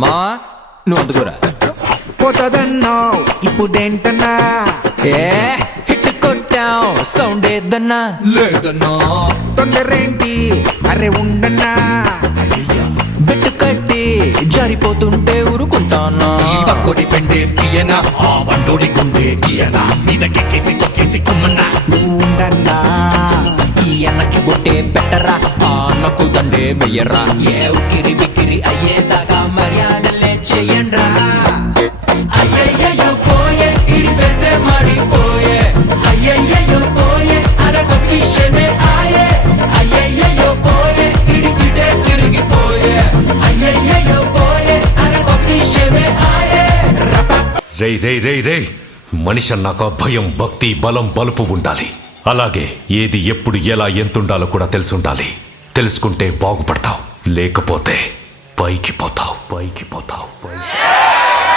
మా నువ్వు అందుకోరా. పోతదన్నావు ఇప్పుడేంటన్నా? ఏ హిట్ కొట్టావు సౌండ్ ఏదన్నా? లేదన్నా. తొందరేంటి అరే ఉండన్నా. బెట్టు కట్టి జారిపోతుంటే ఊరుకుంటానా? పక్కోడి పెండే తీయనా, ఆ బండోడి గుండె గీయనా, మీదకెక్కేసి కొక్కేసి కుమ్మన్నా. నువ్వు ఉండన్నా. ఈ అన్నకి బొట్టే పెట్టరా, ఆ అన్నకు దండే వెయ్యరా. ఏ ఉక్కిరి బిక్కిరి అయ్యేదాకా మర్యాదలే చెయ్యండ్రా. అయ్యయ్యో పోయే ఇడి ఫేసే మాడిపోయే. అయ్యయ్యో పోయే అరగ విషయమే ఆయే. అయ్యయ్యో పోయే ఇడి సిటే సిరిగిపోయే. అయ్యయ్యో పోయే అరగ విషయమే ఆయే. రే రే రే రే మనిషి అన్నాక భయం, భక్తి, బలం, బలుపు ఉండాలి. అలాగే ఏది ఎప్పుడు ఎలా ఎంతుండాలో కూడా తెలిసి ఉండాలి. తెలుసుకుంటే బాగుపడతావు, లేకపోతే పైకి పోతావు.